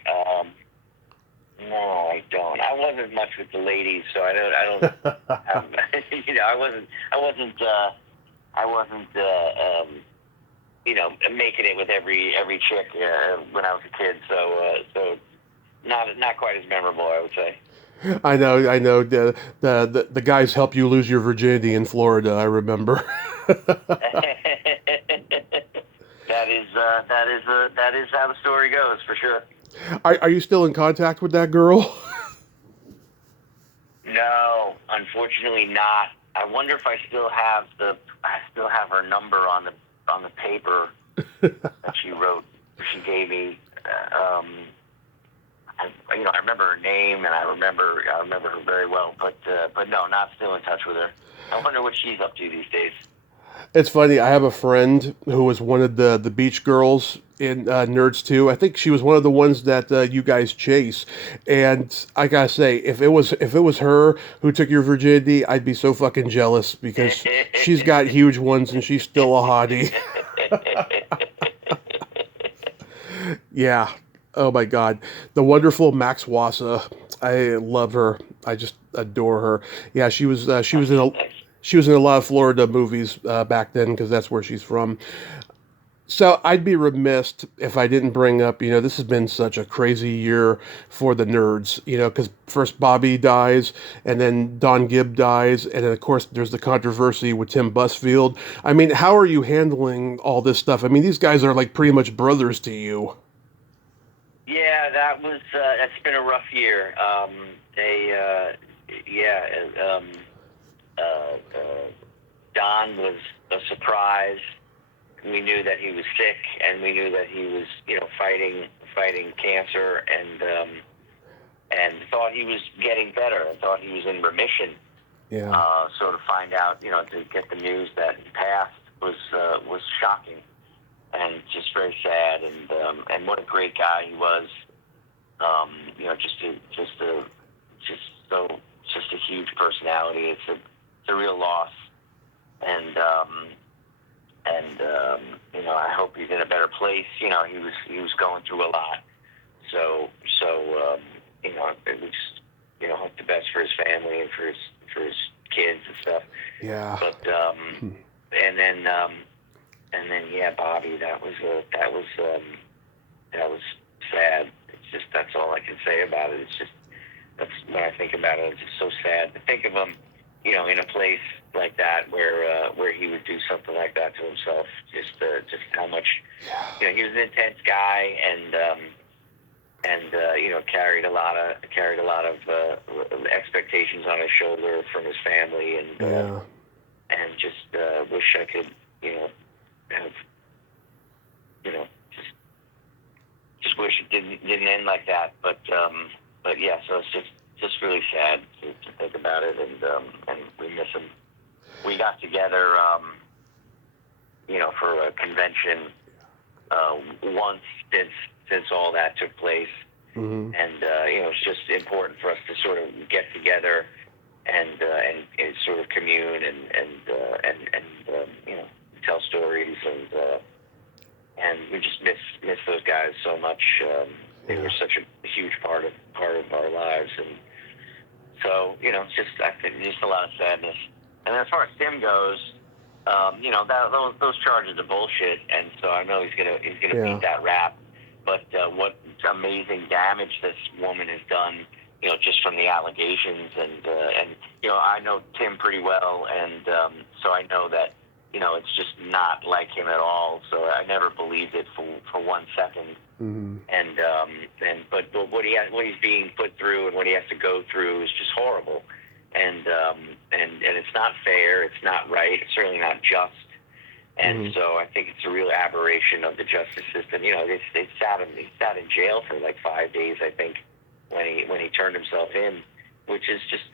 I wasn't much with the ladies, so I don't. I wasn't making it with every chick when I was a kid. So not quite as memorable, I would say. I know. The guys help you lose your virginity in Florida. I remember. That is how the story goes for sure. Are you still in contact with that girl? No, unfortunately not. I wonder if I still have her number on the paper that she wrote. She gave me. I remember her name and I remember her very well, but no, not still in touch with her. I wonder what she's up to these days. It's funny. I have a friend who was one of the beach girls in Nerds 2. I think she was one of the ones that you guys chase. And I gotta say, if it was her who took your virginity, I'd be so fucking jealous because she's got huge ones and she's still a hottie. Yeah. Oh my God. The wonderful Max Wassa. I love her. I just adore her. Yeah, she was in a lot of Florida movies back then because that's where she's from. So I'd be remiss if I didn't bring up, this has been such a crazy year for the nerds, because first Bobby dies, and then Don Gibb dies, and then of course there's the controversy with Tim Busfield. I mean, how are you handling all this stuff? I mean, these guys are like pretty much brothers to you. Yeah, that's been a rough year. Don was a surprise. We knew that he was sick, and we knew that he was, fighting cancer, and thought he was getting better. I thought he was in remission. Yeah. So to find out, to get the news that he passed was shocking, and just very sad. And what a great guy he was. Just a huge personality. It's a real loss, and I hope he's in a better place. He was going through a lot, so we just hope the best for his family and for his kids and stuff. Yeah. But and then yeah, Bobby, that was sad. It's just, that's all I can say about it. It's just, that's when I think about it. It's just so sad to think of him, in a place like that where he would do something like that to himself. Just how much, he was an intense guy, and carried a lot of expectations on his shoulder from his family, and just wish I could, have, just wish it didn't end like that. But yeah, so it's just really sad to think about it, and we miss him. We got together, for a convention once since all that took place, Mm-hmm. and it's just important for us to sort of get together and sort of commune and tell stories, and we just miss those guys so much. They were such a huge part of our lives, and so I think just a lot of sadness. And as far as Tim goes, those charges are bullshit, and so I know he's gonna beat that rap. But what amazing damage this woman has done, just from the allegations, and I know Tim pretty well, and so I know that it's just not like him at all. So I never believed it for 1 second. Mm-hmm. But what he's being put through and what he has to go through is just horrible, and it's not fair. It's not right. It's certainly not just. And so I think it's a real aberration of the justice system. They sat in jail for like 5 days, I think, when he turned himself in, which is just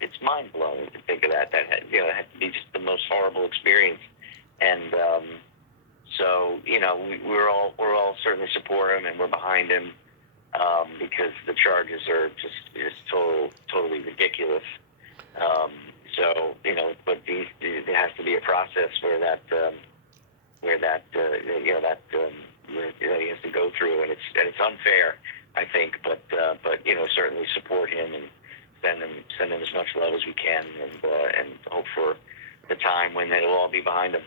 it's mind blowing to think of that. That it had to be just the most horrible experience, and so we're all certainly support him, and we're behind him, because the charges are just totally ridiculous. So but there has to be a process where he has to go through, and it's unfair, I think. But certainly support him and send him as much love as we can, and hope for the time when it'll all be behind him.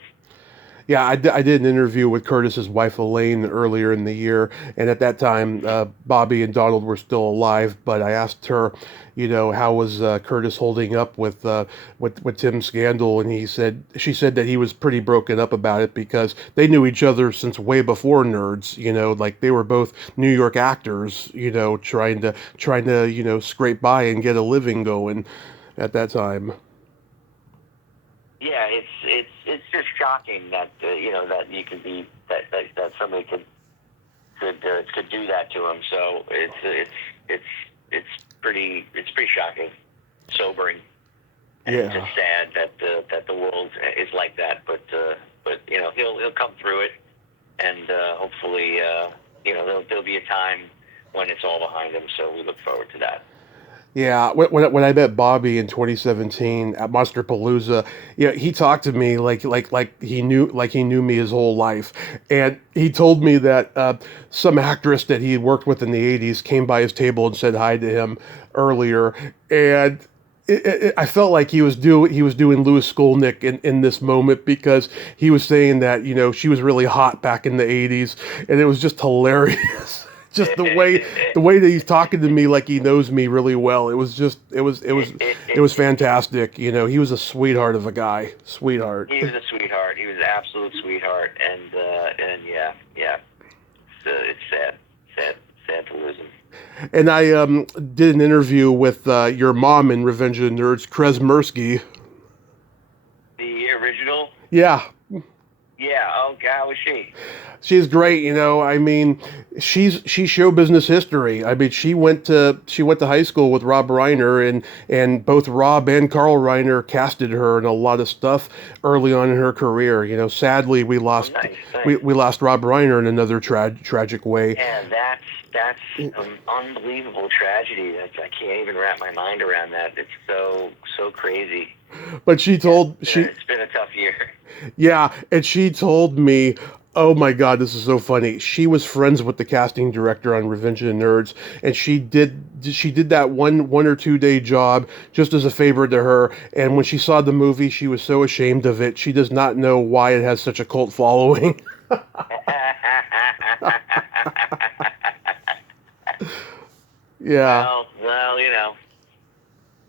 Yeah, I did an interview with Curtis's wife Elaine earlier in the year, and at that time, Bobby and Donald were still alive. But I asked her, how was Curtis holding up with Tim Scandal, and she said that he was pretty broken up about it because they knew each other since way before Nerds. Like they were both New York actors, trying to scrape by and get a living going at that time. Yeah, it's just shocking that that you could be that somebody could do that to him. So it's pretty shocking, sobering, and Yeah. it's just sad that the world is like that. But he'll come through it, and hopefully there'll be a time when it's all behind him. So we look forward to that. Yeah, when I met Bobby in 2017 at Monsterpalooza, he talked to me like he knew me his whole life, and he told me that some actress that he had worked with in the '80s came by his table and said hi to him earlier, and I felt like he was doing Louis Skolnick in this moment because he was saying that she was really hot back in the '80s, and it was just hilarious. Just the way that he's talking to me like he knows me really well. It was fantastic. He was a sweetheart of a guy. Sweetheart. He was a sweetheart. He was an absolute sweetheart, and yeah. So it's sad to lose him. And I did an interview with your mom in Revenge of the Nerds, Krez Mirsky. The original. Yeah. Yeah. Oh, how was she? She's great, I mean, she's show business history. I mean, she went to high school with Rob Reiner, and both Rob and Carl Reiner casted her in a lot of stuff early on in her career. Sadly, we lost Nice. we lost Rob Reiner in another tragic way. Yeah, that's an unbelievable tragedy. I can't even wrap my mind around that. It's so crazy. But it's been a tough year. Yeah, and she told me, oh my God, this is so funny. She was friends with the casting director on Revenge of the Nerds, and she did that one or 2 day job just as a favor to her. And when she saw the movie, she was so ashamed of it. She does not know why it has such a cult following. Yeah. Well,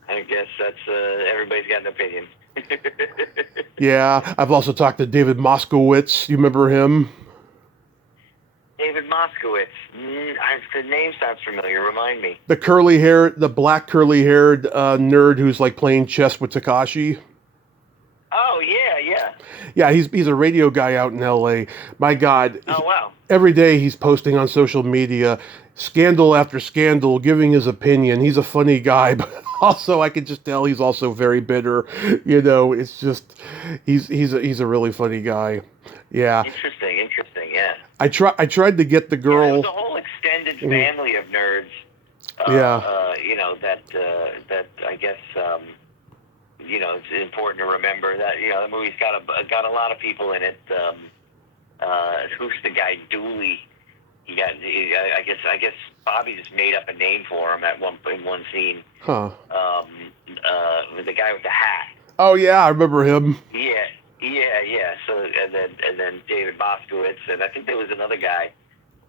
I guess that's everybody's got an opinion. Yeah, I've also talked to David Moskowitz. You remember him? David Moskowitz. The name sounds familiar. Remind me. The black curly-haired nerd who's like playing chess with Takashi. Oh yeah. Yeah, he's a radio guy out in L.A. My God. Oh wow. Every day he's posting on social media, scandal after scandal, giving his opinion. He's a funny guy, but also I can just tell he's also very bitter. It's just he's a really funny guy. Yeah. Interesting. Yeah. I tried to get the girl. Yeah, there's a whole extended family of nerds. That I guess. It's important to remember that the movie's got a lot of people in it. Who's the guy? Dooley. I guess Bobby just made up a name for him in one scene. Huh. The guy with the hat. Oh yeah, I remember him. Yeah. So and then David Moskowitz, and I think there was another guy,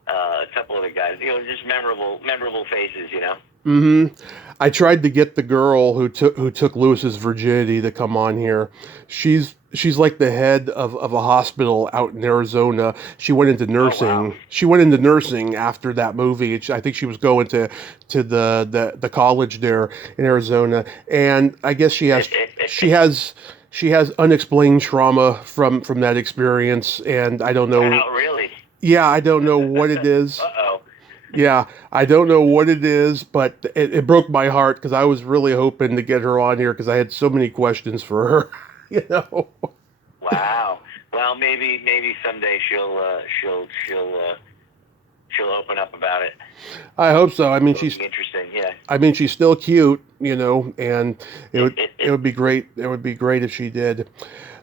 a couple other guys. Just memorable faces. Mm-hmm. I tried to get the girl who took Lewis's virginity to come on here. She's like the head of a hospital out in Arizona. She went into nursing. Oh, wow. She went into nursing after that movie. I think she was going to the college there in Arizona, and I guess she has unexplained trauma from that experience, and I don't know. Oh, really? Yeah, I don't know what it is. Uh-oh. Yeah, I don't know what it is, but it broke my heart because I was really hoping to get her on here because I had so many questions for her. Wow. Well, maybe someday she'll open up about it. I hope so. I mean, she's interesting. Yeah. I mean, she's still cute, and it would be great. It would be great if she did.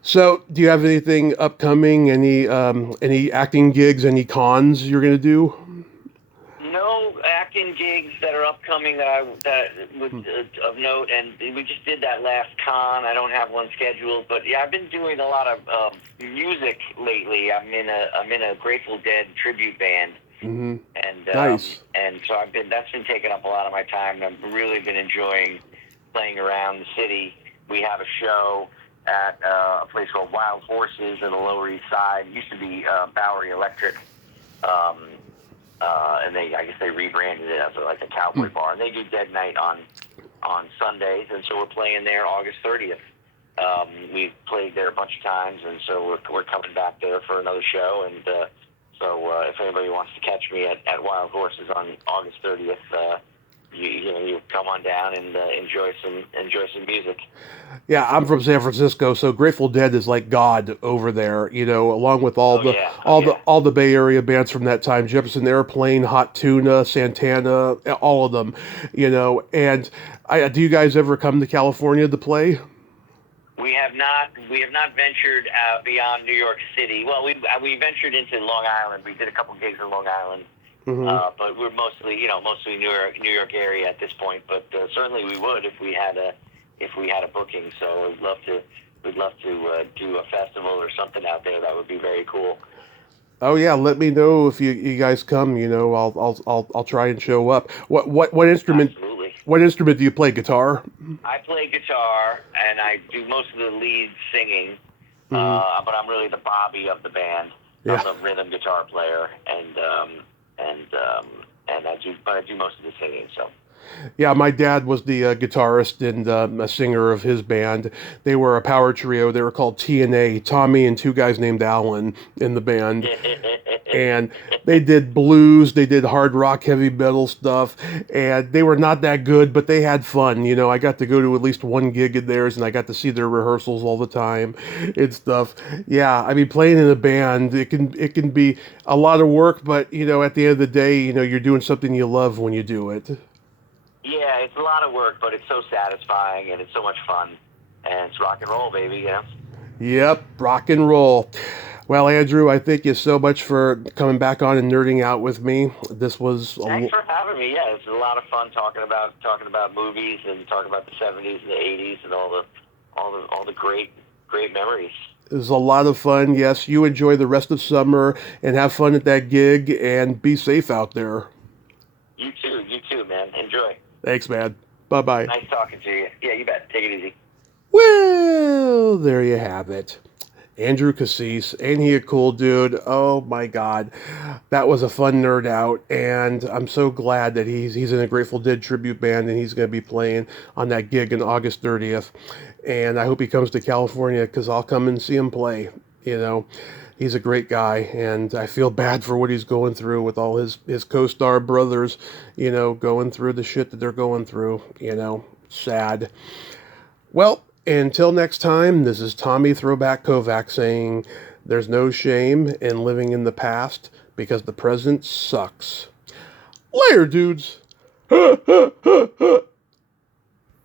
So, do you have anything upcoming? Any acting gigs? Any cons you're gonna do? No in gigs that are upcoming of note, and we just did that last con. I don't have one scheduled, but yeah, I've been doing a lot of music lately. I'm in a Grateful Dead tribute band, Mm-hmm. and Nice. and so that's been taking up a lot of my time. And I've really been enjoying playing around the city. We have a show at a place called Wild Horses in the Lower East Side. It used to be Bowery Electric. And I guess they rebranded it as like a cowboy bar. And they do Dead Night on Sundays, and so we're playing there August 30th. We've played there a bunch of times, and so we're coming back there for another show. And so if anybody wants to catch me at Wild Horses on August 30th, you come on down and enjoy some music. Yeah, I'm from San Francisco, so Grateful Dead is like God over there, along with all the Bay Area bands from that time, Jefferson Airplane, Hot Tuna, Santana, all of them, And do you guys ever come to California to play? We have not ventured beyond New York City. Well, we ventured into Long Island. We did a couple gigs in Long Island. Mm-hmm. But we're mostly New York area at this point. But certainly we would if we had a booking. So we'd love to do a festival or something out there. That would be very cool. Oh yeah, let me know if you guys come. I'll try and show up. What instrument? Absolutely. What instrument do you play? Guitar? I play guitar and I do most of the lead singing. Mm-hmm. But I'm really the Bobby of the band. Yeah. I'm the rhythm guitar player and I do most of the singing. So. Yeah, my dad was the guitarist and a singer of his band. They were a power trio. They were called TNA, Tommy and two guys named Alan in the band. And they did blues, they did hard rock, heavy metal stuff, and they were not that good, but they had fun. I got to go to at least one gig of theirs, and I got to see their rehearsals all the time and stuff. Yeah, I mean, playing in a band, it can be a lot of work, but at the end of the day, you're doing something you love when you do it. Yeah, it's a lot of work, but it's so satisfying and it's so much fun. And it's rock and roll, baby, Yep, rock and roll. Well, Andrew, I thank you so much for coming back on and nerding out with me. This was thanks for having me. Yeah, it's a lot of fun talking about movies and talking about the 70s and the 80s and all the great memories. It was a lot of fun. Yes, you enjoy the rest of summer and have fun at that gig and be safe out there. You too, man. Enjoy. Thanks, man. Bye-bye. Nice talking to you. Yeah, you bet. Take it easy. Well, there you have it. Andrew Cassese, ain't he a cool dude? Oh my God, that was a fun nerd out, and I'm so glad that he's in a Grateful Dead tribute band, and he's going to be playing on that gig on August 30th, and I hope he comes to California because I'll come and see him play. He's a great guy, and I feel bad for what he's going through with all his co-star brothers, going through the shit that they're going through, sad. Well, until next time, this is Tommy Throwback Kovac saying, there's no shame in living in the past because the present sucks. Later, dudes.